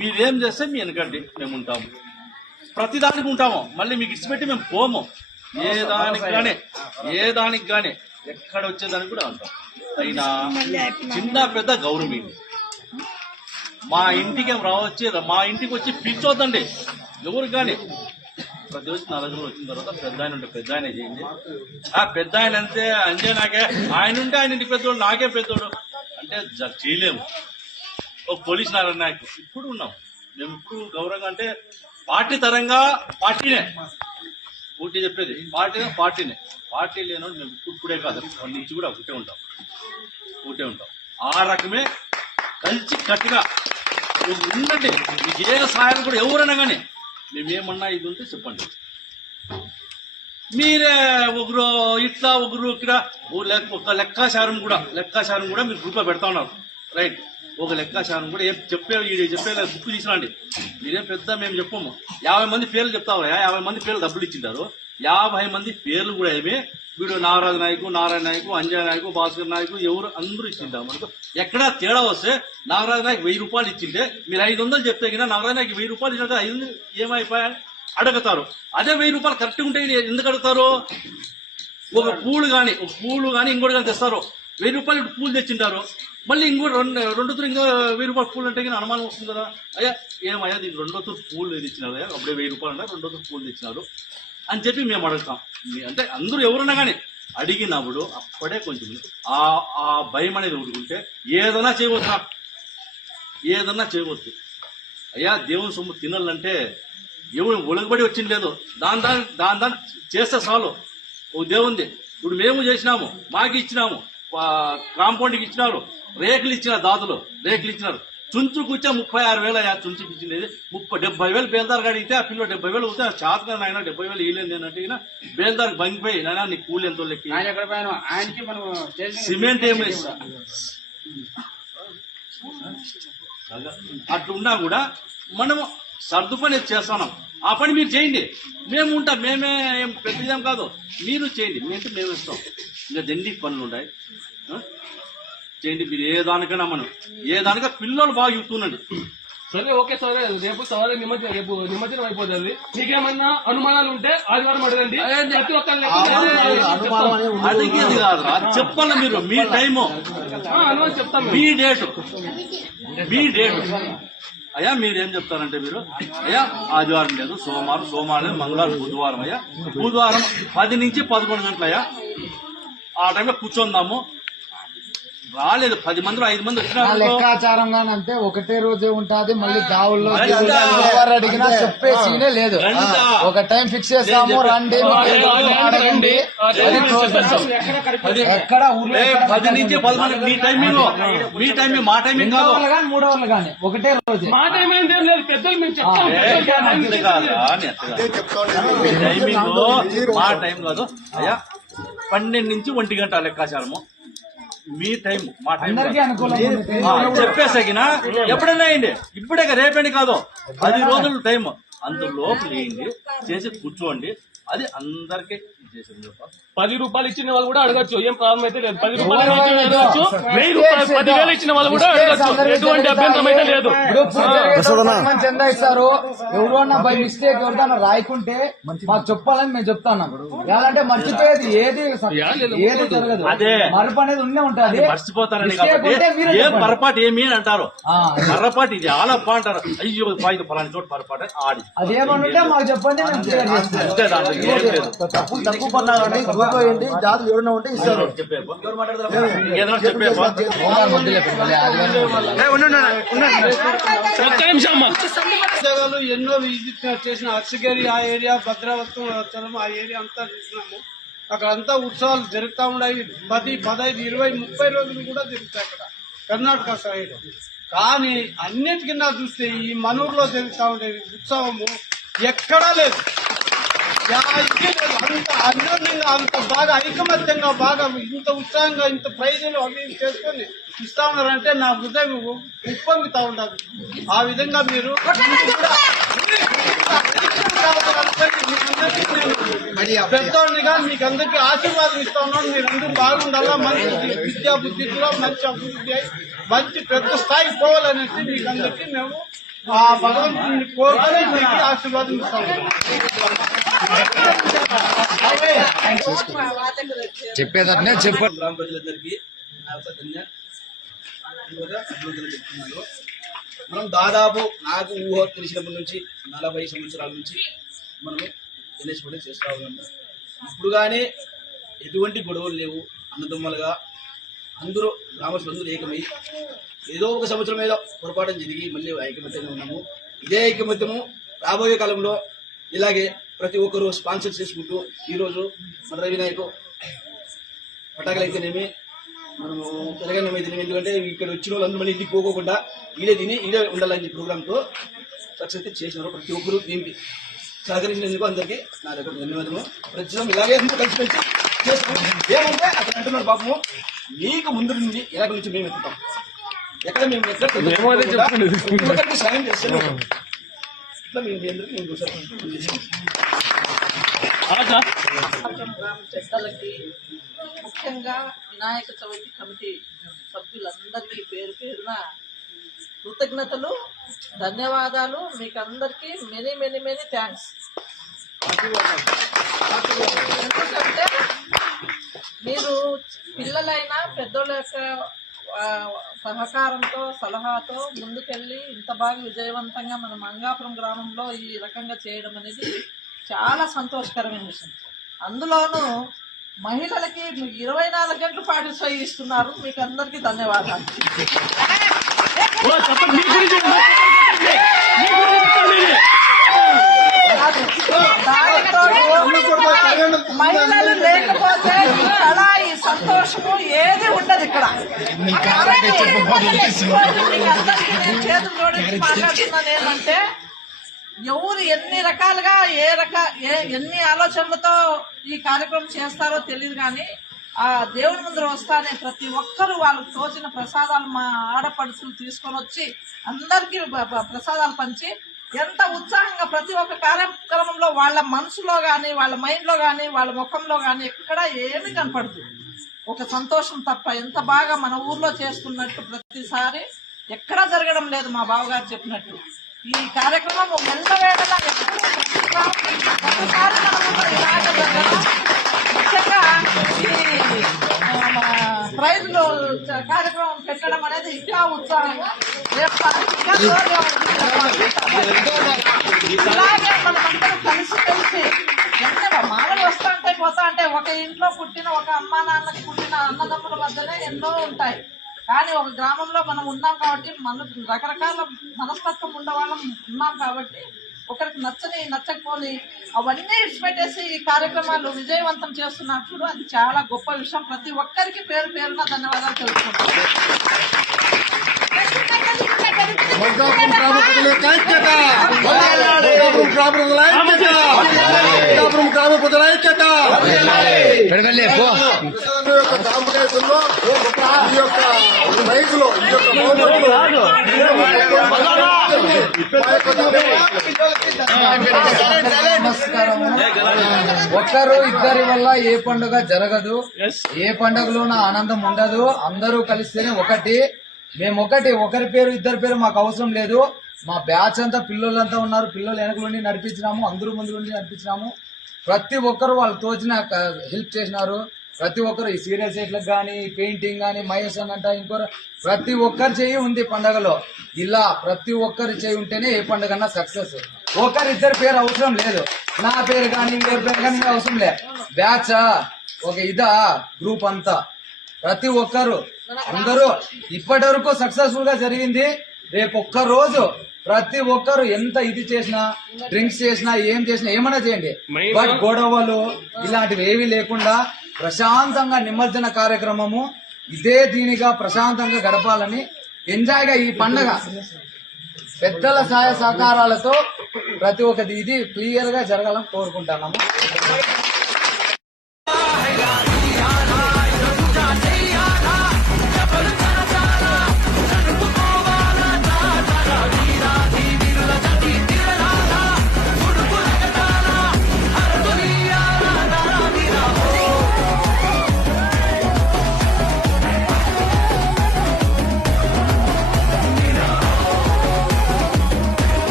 మీరేం చేస్తే మీ వెనకండి మేము ఉంటాము. ప్రతిదానికి ఉంటాము. మళ్ళీ మీకు ఇచ్చిపెట్టి మేము పోము. ఏ దానికి కానీ ఎక్కడ వచ్చేదానికి కూడా ఉంటాం. అయినా చిన్న పెద్ద గౌరవం మా ఇంటికి ఏం రావచ్చే మా ఇంటికి వచ్చి పిచ్చొద్దండి ఎవరికి కానీ. ప్రతి వచ్చి నా దగ్గర వచ్చిన తర్వాత పెద్ద ఆయన ఉంటే పెద్ద ఆయన చేయండి. ఆ పెద్ద ఆయన అంతే అంతే నాకే ఆయన ఉంటే ఆయన ఇంటి పెద్దోడు నాకే పెద్దోడు అంటే చేయలేము. ఒక పోలీస్ నాయకుడు ఇప్పుడు ఉన్నాం మేము. ఇప్పుడు గౌరవంగా అంటే పార్టీ తరంగా పార్టీనే పూర్తి చెప్పేది పార్టీనే. పార్టీ లేనోడు మేము ఇప్పుడే కాదు వాళ్ళ నుంచి కూడా ఒకటే ఉంటాం. ఆ రకమే కలిసి గట్టిగా ఉండండి. మీకు ఏ సహాయం కూడా ఎవరైనా కానీ మేమేమన్నా ఇది ఉంటే చెప్పండి. మీరే ఒకరు ఇట్లా ఒకరు ఇక్కడ ఒక లెక్కాచారం కూడా మీరు గ్రూప్లో పెడతా ఉన్నారు. రైట్ ఒక లెక్కాచారం కూడా చెప్పే బుక్ తీసుకురండి. మీరేం పెద్ద మేము చెప్పము. 50 మంది పేర్లు చెప్తావు. 50 మంది పేర్లు డబ్బులు ఇచ్చింటారు. 50 మంది పేర్లు కూడా ఏమి వీడు నాగరాజు నాయకు నారాయణ నాయకు అంజయ్ నాయకు భాస్కర్ నాయకు ఎవరు అందరూ ఇచ్చింటారు. మనకు ఎక్కడా తేడా వస్తే నాగరాజు నాయకు 1000 రూపాయలు ఇచ్చింటే మీరు 500 చెప్తే కింద నాగరాజు నాయకు 1000 రూపాయలు ఇచ్చినాక 500 ఏమైపోయా అడుగుతారు. అదే 1000 రూపాయలు కరెక్ట్ ఉంటే ఎందుకు అడుగుతారు? ఒక పూలు కానీ ఇంకోటి కానీ తెస్తారు. 1000 రూపాయలు పూలు తెచ్చింటారు. మళ్ళీ ఇంకోటి రెండో ఇంకా 1000 రూపాయలు పూలు అంటే కానీ అనుమానం వస్తుంది కదా. అయ్యా ఏమయ్యా దీనికి 2వ పూలు తెచ్చినారు అప్పుడే 1000 రూపాయలు అంటే 2వ పూలు తెచ్చినారు అని చెప్పి మేము అడుగుతాం. అంటే అందరూ ఎవరన్నా కానీ అడిగినప్పుడు అప్పుడే కొంచెం ఆ భయం అనేది ఉడుకుంటే ఏదన్నా చేయవద్దు. అయ్యా దేవుని సొమ్ము తినాలంటే ఎవరు ఒలగబడి వచ్చింది లేదు. దాని చేస్తే చాలు. ఓ దేవుంది ఇప్పుడు మేము చేసినాము మాకు ఇచ్చినాము కాంపౌండ్కి ఇచ్చినారు. రేకులు ఇచ్చినారు. దాదులు రేకులు ఇచ్చినారు. చుంచుకు వచ్చా 36,000 చుంచుకు ఇచ్చింది. 70,000 బేల్దారు అడిగితే ఆ పిల్ల 70,000 అవుతే చేతగా నాయన 70,000 ఇవ్వలేదు అంటే బేల్దారికి బంగిపోయి నాయన నీ కూలి ఎంతో లెక్కి సిమెంట్ ఏమి అట్లున్నా కూడా మనం సర్దు పని చేస్తున్నాం. ఆ పని మీరు చేయండి. మేము ఉంటాం. మేమే పెద్దదేం కాదు. మీరు చేయండి. మేము ఇస్తాం. ఇంకా దండికి పనులు ఉంటాయి. చేయండి. మీరు ఏ దానికైనా పిల్లలు బాగా చెప్తుండండి. సరే ఓకే సరే రేపు సవారీ నిమజ్జనం అయిపోతుంది. మీకేమన్నా అనుమానాలు ఉంటే ఆదివారం అడగండి. ప్రతి ఒక్కరిని అడిగేది కాదురా, చెప్పాలి మీరు మీ టైము, అనుమానం చెప్తాం. మీ డేటు అయ్యా. మీరేం చెప్తారంటే మీరు అయ్యా ఆదివారం లేదు, సోమవారం మంగళవారం బుధవారం అయ్యా, బుధవారం 10 నుంచి 11 గంటలయ్యా ఆ టైంలో కూర్చొందాము. రాలేదు 10 మంది 5 మంది లెక్కాచారంగా అంటే ఒకటే రోజే ఉంటాది. మళ్ళీ దావుల్లో ఎవరు అడిగినా చెప్పేసినే లేదు. ఒక టైం ఫిక్స్ చేస్తాము, రండి అడగండి. ఎక్కడ 10 నుంచి 11 మీ టైమింగ్ మా టైమింగ్ కాదు. 3 అవర్లు కానీ ఒకటే రోజు మా టైం ఏం లేదు. పెద్దలు మేము చెప్తాం. టైమింగ్ మా టైం కాదు అయ్యా. 12 నుంచి 1 గంట లెక్కాచారము మీ టైం, మా టైం చెప్పేసగినా ఎప్పుడైనా అయ్యండి. ఇప్పుడే రేపేండి కాదు, 10 రోజులు టైం. అందులోపు వేయండి, చేసి కూర్చోండి. అది అందరికీ చేసింది. 10 రూపాయలు ఇచ్చిన వాళ్ళు కూడా అడగచ్చు, ఏం ప్రాబ్లం అయితే లేదు. 10 రూపాయలు అడగచ్చు, 1000 రూపాయలు 10,000 ఇచ్చిన వాళ్ళు కూడా అడగచ్చు, ఎటువంటి అభ్యంతరం అయితే లేదు. చందా ఇస్తారు. ఎవరన్నా బై మిస్టేక్ ఎవరిదన్నా రాయకుంటే మాకు చెప్పాలని మేము చెప్తాను. ఎలాంటే మర్చిపోయేది ఏది జరగదు. అదే మరపు అనేది ఉండే ఉంటుంది. మర్చిపోతారని కాబట్టి ఏం పొరపాటు ఏమి అని అంటారు. పొరపాటు ఇది ఆలప్ప అంటారు. అయ్యో పలాని చోటు పొరపాటు ఆడి అదేమనుంటే మాకు చెప్పండి, మేము క్లియర్ చేస్తాం. అంతే, దాంట్లో ఏం లేదు. తప్పు పన్నారండి జాతి ఎవరైనా ఉంటే ఇస్తారు. చెప్పేపు ఎన్నో విజిట్ చేసిన అర్షగిరి ఆ ఏరియా, భద్రావతం ఆ ఏరియా అంతా చూసినాము. అక్కడ అంతా ఉత్సవాలు జరుగుతూ ఉన్నాయి. 10, 15, 20, 30 రోజులు కూడా జరుగుతాయి అక్కడ కర్ణాటక సైడ్. కానీ అన్నిటికన్నా చూస్తే ఈ మనూరులో జరుగుతూ ఉండే ఉత్సవము ఎక్కడా లేదు. అంత అన్యోన్యంగా, అంత బాగా ఐకమత్యంగా, బాగా ఇంత ఉత్సాహంగా, ఇంత ప్రైజులు అవి చేసుకొని ఇస్తా ఉన్నారంటే నా హృదయం ఉప్పొంగుతా ఉండదు. ఆ విధంగా మీరు పెద్దవాడినిగా మీకు అందరికీ ఆశీర్వాదం ఇస్తా ఉన్నాను. మీరు అందరూ బాగుండాలా, మంచి విద్యా బుద్ధిలో మంచి అభివృద్ధి అయి మంచి పెద్ద స్థాయికి పోవాలనేసి మీకు అందరికీ మేము ఆ భగవంతుని కోరుకొని మీకు ఆశీర్వాదం ఇస్తా ఉన్నాం. చెప్పేదనే చెప్పండి. గ్రామ ప్రజలందరికీ అభినందనలు చెప్తున్నాను. మనం దాదాపు నాకు ఊహ తెలిసినప్పటి నుంచి 40 సంవత్సరాల నుంచి మనము గణేష్ పండుగ చేస్తూ ఉన్నాము. ఇప్పుడు కానీ ఎటువంటి గొడవలు లేవు. అన్నదమ్ములుగా అందరూ గ్రామస్తులందరూ ఏకమై ఏదో ఒక సంవత్సరం ఏదో పొరపాటు జరిగి మళ్ళీ ఐకమత్యంగా ఉన్నాము. ఇదే ఐకమత్యము రాబోయే కాలంలో ఇలాగే ప్రతి ఒక్కరూ స్పాన్సర్ చేసుకుంటూ ఈరోజు మన రవినాయకు పటాకులు అయితేనేమి, మనము తెలంగాణ అయితేనేమి, ఎందుకంటే ఇక్కడ వచ్చిన వాళ్ళందరూ మళ్ళీ ఇంటికి పోకోకుండా ఈడే తిని ఈడే ఉండాలని ప్రోగ్రాంతో సక్సెస్ అయితే చేసినారు. ప్రతి ఒక్కరు దీనికి సహకరించినందుకు అందరికీ నా దగ్గర ధన్యవాదము. ప్రతిదినం ఇలాగే కలిసి పెంచి చేసుకుంటాం. ఏమంటే అక్కడ అంటున్నారు పాపము, మీకు ముందు నుంచి ఎలాగ నుంచి మేము ఎత్తుతాం, ఎక్కడ మేము ఎక్కడ సాయం చేస్తాం. ఇట్లా మేము అందరికీ మేము చెడ్డలకి ముఖ్యంగా వినాయక చవితి కమిటీ సభ్యులందరికీ పేరు పేరున కృతజ్ఞతలు, ధన్యవాదాలు. మీకు అందరికీ మెనీ మెనీ మెనీ థ్యాంక్స్. ఎందుకంటే మీరు పిల్లలైనా పెద్దోళ్ళ యొక్క సహకారంతో, సలహాతో ముందుకెళ్ళి ఇంత బాగా విజయవంతంగా మన మంగాపురం గ్రామంలో ఈ రకంగా చేయడం అనేది చాలా సంతోషకరమైన విషయం. అందులోనూ మహిళలకి 24 గంటలు పాటిస్ఫై ఇస్తున్నారు. మీకు అందరికీ ధన్యవాదాలు. మహిళలు లేకపోతే ఇక్కడ ఈ సంతోషము ఏది ఉండదు. ఇక్కడ చేతులు జోడించి మాట్లాడుతున్నాను ఏమంటే, ఎవరు ఎన్ని రకాలుగా ఎన్ని ఆలోచనలతో ఈ కార్యక్రమం చేస్తారో తెలియదు, కానీ ఆ దేవుడి ముందర వస్తానే ప్రతి ఒక్కరూ వాళ్ళకి తోచిన ప్రసాదాలు మా ఆడపడుచులు తీసుకొని వచ్చి అందరికీ ప్రసాదాలు పంచి ఎంత ఉత్సాహంగా ప్రతి ఒక్క కార్యక్రమంలో వాళ్ళ మనసులో కానీ, వాళ్ళ మైండ్లో కానీ, వాళ్ళ ముఖంలో కానీ ఎక్కడ ఏమీ కనపడదు, ఒక సంతోషం తప్ప. ఎంత బాగా మన ఊర్లో చేస్తున్నట్టు ప్రతిసారి ఎక్కడా జరగడం లేదు మా బావగారు చెప్పినట్టు. ఈ కార్యక్రమం మెల్లవేళలా ఎప్పుడు ఒకసారి మన ముందు ఇలాగే జరగడం. ముఖ్యంగా ఈ ప్రైజ్లు కార్యక్రమం పెట్టడం అనేది ఇంకా ఉత్సాహంగా రేపు ఇంకా జోరుగా ఉంటుంది. ఇలాగే మనమందరం కలిసి ఎంత మామూలు వస్తా ఉంటాయి పోతా అంటే ఒక ఇంట్లో పుట్టిన ఒక అమ్మా నాన్నకి పుట్టిన అన్నదమ్ముల మధ్యనే ఎన్నో ఉంటాయి. కానీ ఒక గ్రామంలో మనం ఉన్నాం కాబట్టి మన రకరకాల మనస్తత్వం ఉండేవాళ్ళం ఉన్నాం కాబట్టి ఒకరికి నచ్చని నచ్చకపోని అవన్నీ ఇచ్చిపెట్టేసి ఈ కార్యక్రమాలు విజయవంతం చేస్తున్నారు చూడు, అది చాలా గొప్ప విషయం. ప్రతి ఒక్కరికి పేరు పేరున ధన్యవాదాలు తెలుసుకుంటాం. మల్కాపురం గ్రామ ప్రజల ఐక్యత, మల్కాపురం గ్రామ ప్రజల ఐక్యత, మల్కాపురం గ్రామ ప్రజల ఐక్యత. యొక్క కాంపిటీషన్లో ఈ యొక్క మైకులో ఈ యొక్క నమస్కారం. ఒక్కరు ఇద్దరి వల్ల ఏ పండుగ జరగదు, ఏ పండుగలోనూ ఆనందం ఉండదు. అందరూ కలిస్తేనే ఒకటి. మేము ఒకరి పేరు ఇద్దరి పేరు మాకు అవసరం లేదు. మా బ్యాచ్ అంతా పిల్లలంతా ఉన్నారు. పిల్లలు వెనక నుండి నడిపించినాము, అందరూ ముందు నుండి నడిపించినాము. ప్రతి ఒక్కరు వాళ్ళు తోచిన హెల్ప్ చేసినారు. ప్రతి ఒక్కరు ఈ సీరియల్ సెట్లకు కానీ, పెయింటింగ్ కానీ, మహేష్ అంట ఇంకొకరు ప్రతి ఒక్కరు చేయి ఉంది పండగలో. ఇలా ప్రతి ఒక్కరి చేయి ఉంటేనే ఏ పండుగ సక్సెస్. ఒకరిద్దరి పేరు అవసరం లేదు. నా పేరు కానీ ఇంకొకరి పేరు కానీ అవసరం లేదు. బ్యాచ్ ఒక గ్రూప్ అంతా ప్రతి ఒక్కరు అందరూ ఇప్పటి వరకు సక్సెస్ఫుల్ గా జరిగింది. రేపు ఒక్క రోజు ప్రతి ఒక్కరు ఎంత ఇది చేసినా, డ్రింక్స్ చేసినా, ఏం చేసినా ఏమైనా చేయండి, బట్ గొడవలు ఇలాంటివి ఏవి లేకుండా ప్రశాంతంగా నిమజ్జన కార్యక్రమము ఇదే దీనిగా ప్రశాంతంగా గడపాలని, ఎంజాయ్గా ఈ పండగ పెద్దల సహాయ సహకారాలతో ప్రతి ఒక్కటి ఇది క్లియర్ గా జరగాలని కోరుకుంటున్నాము.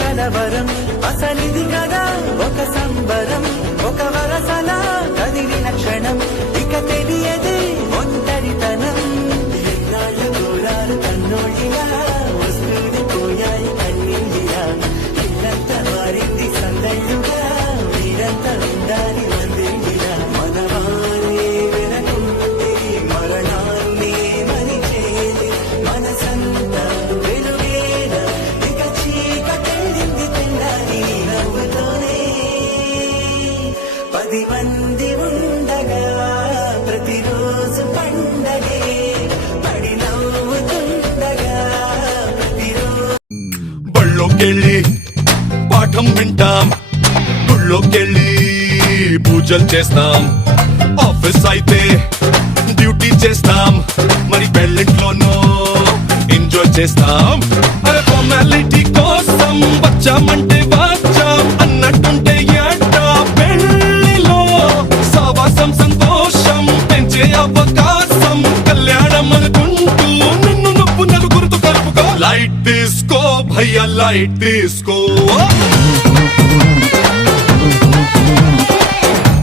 కలవరం అసలిది కదా ఒక సంబరం, ఒక వరసలా కదిలిన క్షణం, ఇక తెలియదే ఒంటరితనం. ఎన్నాళ్ళ దూరాలు కన్నోళ్ళిలా వస్తుంది పోయాయి కన్నీళ్ళిలా, ఇల్లంతా మారింది సందళ్ళుగా, మీరంతా ఉండాలి వందేళ్ళిలా. మనవారే వెనకుంటే మరణాన్ని మరిచేది మనసంతా వెలుగేనా, ఇక చీకటెళ్ళింది తెల్లారి నవ్వుతోనే. 10 మంది ఉండగా ప్రతిరోజు పండగే, పడి నవ్వుతుండగా ప్రతిరోజు. బళ్ళోకెళ్ళి పాఠం వింటాం, గుళ్ళోకెళ్ళి పూజలు చేస్తాం, ఆఫీస్ అయితే డ్యూటీ చేస్తాం, మరి పెళ్ళింట్లోనూ ఎంజాయ్ చేస్తాం. అరే ఫార్మాలిటీ కోసం వచ్చామంటే వచ్చాం అన్నట్టుంటే ఏటా పెళ్లిలో సావాసం సంతోషం పెంచే అవకాశం కళ్యాణం అనుకుంటూ నిన్ను నొప్పు నలుగురితో కలుపుకో. లైట్ తీసుకో భయ్యా లైట్ తీసుకో,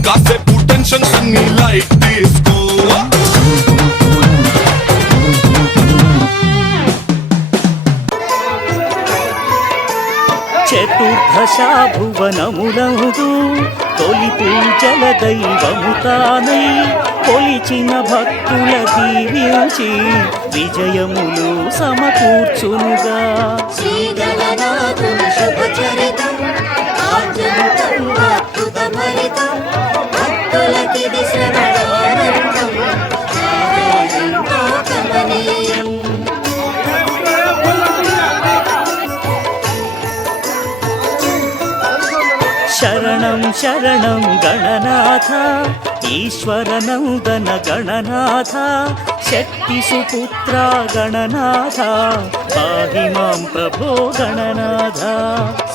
కాసేపు టెన్షన్స్ అన్ని లైట్ తీసుకో. చతుర్దశా భువనములందు తొలి పూజల దైవము తానై కొలిచిన భక్తుల దీవించి విజయములు సమకూర్చునుగా. శ్రీగణనాథుని శుభచరితం ఆద్యంతం అద్భుతభరితం భక్తులకిది శ్రవణానందం ఎంతో కమనీయం. శరణం శరణం గణనాథ ఈశ్వరనందన గణనాథ శక్తి సుపుత్ర గణనాథ పాహి మాం ప్రభో గణనాథ.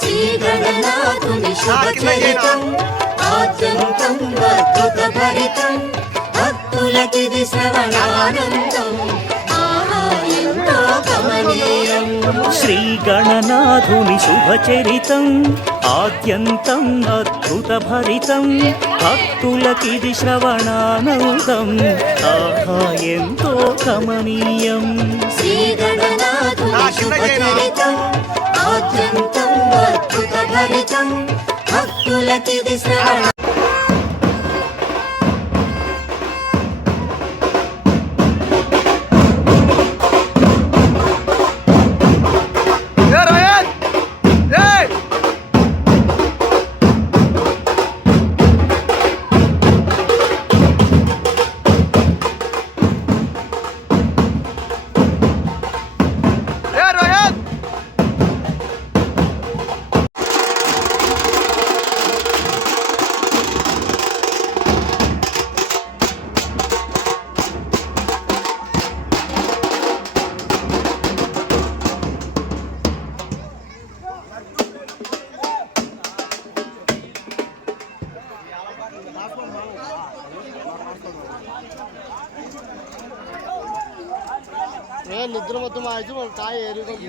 శ్రీగణనాథుని శుభచరితం ఆద్యంతం అద్భుతభరితం భక్తులకిది శ్రవణానందం ఎంతో కమనీయం. శ్రీ గణనాథుని శుభచరితం ఆద్యంతం అద్భుత భరితం భక్తులకిది శ్రవణానందం ఆహా ఎంతో కమనీయం. శ్రీ గణనాథుని శుభచరితం ఆద్యంతం అద్భుత భరితం భక్తులకిది శ్రవణ. నిద్ర మొత్తం ఆచి వాళ్ళు కాయ ఎరుగుతుంది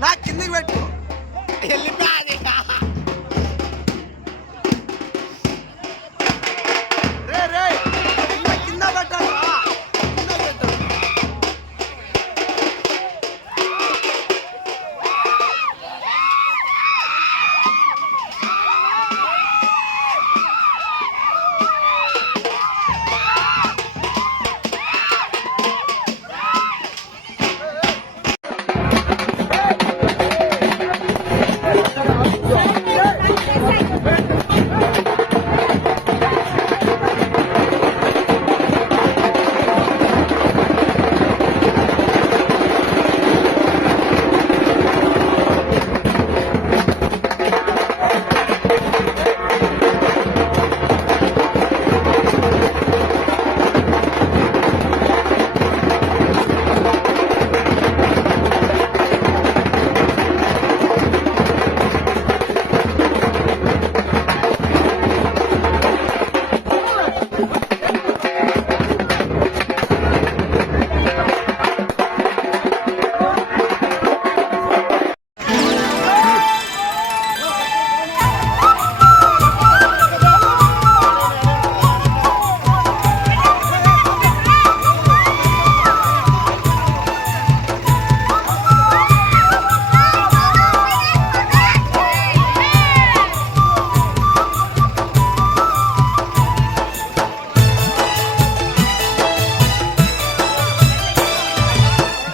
నా కిందికి పెట్టు వెళ్ళిపోయాది రే రే కింద పెట్టాలి కింద పెట్టు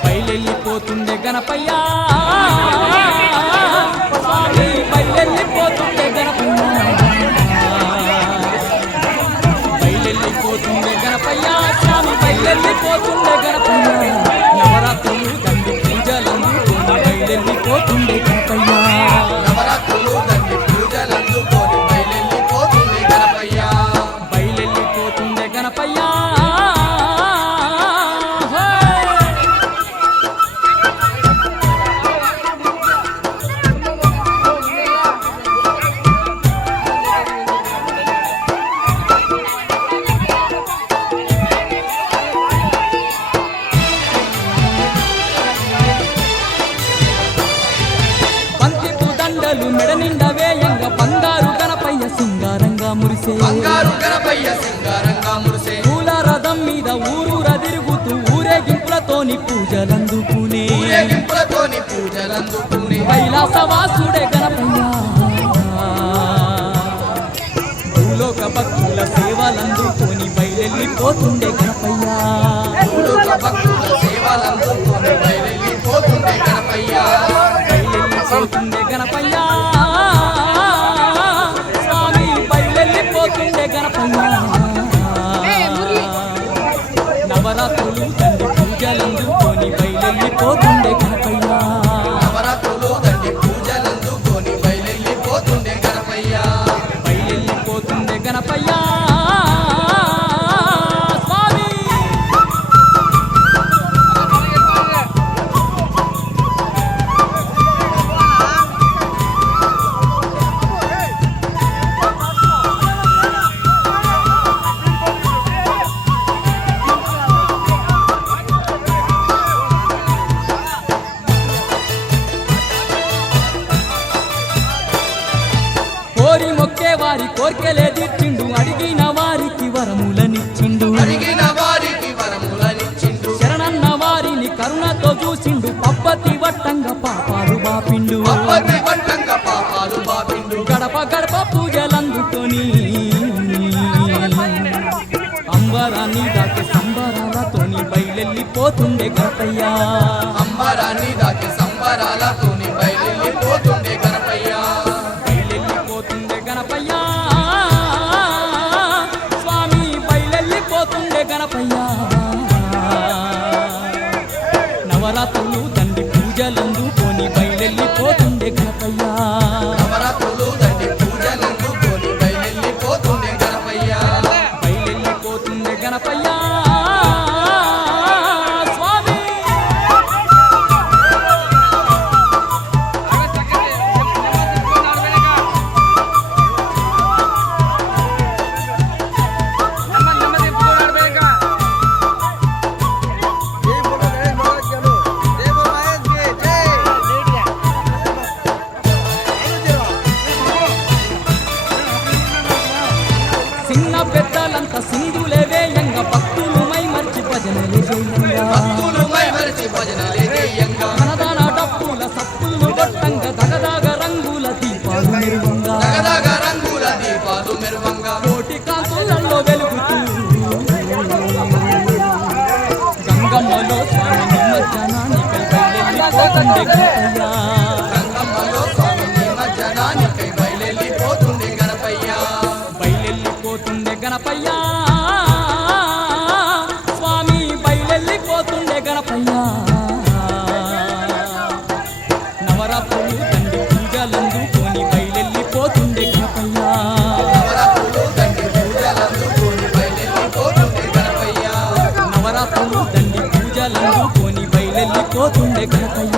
బయలెళ్ళిపోతుండే గణపయ్యా స్వామి బయలెళ్ళిపోతుండే గణపయ్యా బయలెళ్ళిపోతుండే గణపయ్యా స్వామి బయలెళ్ళిపోతుండే గణపయ్యా నవరాత్రులు దండి పూజలందుకొని బయలెళ్ళిపోతుండే గణపయ్యా నవరాత్రులు దండి పూజలందుకొని బయలెళ్ళిపోతుండే గణపయ్యా బయలెళ్ళిపోతుండే గణపయ్యా మెడ నిండా వేయంగ బంగారు గణపయ్య సింగారంగా మురిసే బంగారు గణపయ్య సింగారంగా మురిసే పూల రథం మీద ఊరూర తిరుగుతూ ఊరేగింపులతోని పూజలందుకునే కైలాసవాసుడే గణపయ్య భూలోక భక్తుల సేవలందుకొని బయలెళ్ళిపోతుండే గణపయ్య భూలోక భక్తుల సేవలందుకొని బయలెళ్ళిపోతుండే గణపయ్య బయలెళ్ళిపోతుండే గణపయ్య స్వామి బయలెళ్ళిపోతుండే గణపయ్య నవరాత్రులు తండ్రి పూజలందుకొని బయలెళ్ళిపోతుండే గణపయ్య నవరాత్రులు తండ్రి పూజలందుకొని బయలెళ్ళిపోతుండే గణపయ్య బయలెళ్ళిపోతుండే గణపయ్య కోరి మొక్కే వారి కోర్కెలే తీర్చిండు అడిగిన వారికి వరములనిచ్చిండు శరణన్న వారిని కరుణతో చూసిండు పబ్బతి వట్టంగా పాపాలు బాపిండు గడప గడప పూజలందుకొని అంబరాన్ని దాటి సంబరాలతోని బయలెళ్ళిపోతుండే గణపయ్య అంబరాన్ని దాటి సంబరాలతోని బయలెళ్ళిపోతుండే గణపయ్య బయలెళ్ళిపోతుండే గణపయ్య స్వామి బయలెళ్ళిపోతుండే గణపయ్య నవరాత్రులు దండి పూజలందుకొని బయలెళ్ళిపోతుండే గణపయ్య నవరాత్రులు దండి పూజలందుకొని బయలెళ్ళిపోతుండే గణపయ్య బయలెళ్ళిపోతుండే గణపయ్య స్వామి పోతుండే గణపయ్య రంగమ్మలో స్వామి నిమజ్జనానికై బయలెళ్ళిపోతుండే గణపయ్య బయలెళ్ళిపోతుండే గణపయ్య స్వామి బయలెళ్ళిపోతుండే గణపయ్య నవరాత్రులు తండ్రి పూజలందుకొని బయలెళ్ళిపోతుండే గణపయ్య నవరాత్రులు తండ్రి పూజలందుకొని బయలెళ్ళిపోతుండే గణపయ్య నవరాత్రులు తండ్రి పూజలందుకొని బయలెళ్ళిపోతుండే గణపయ్య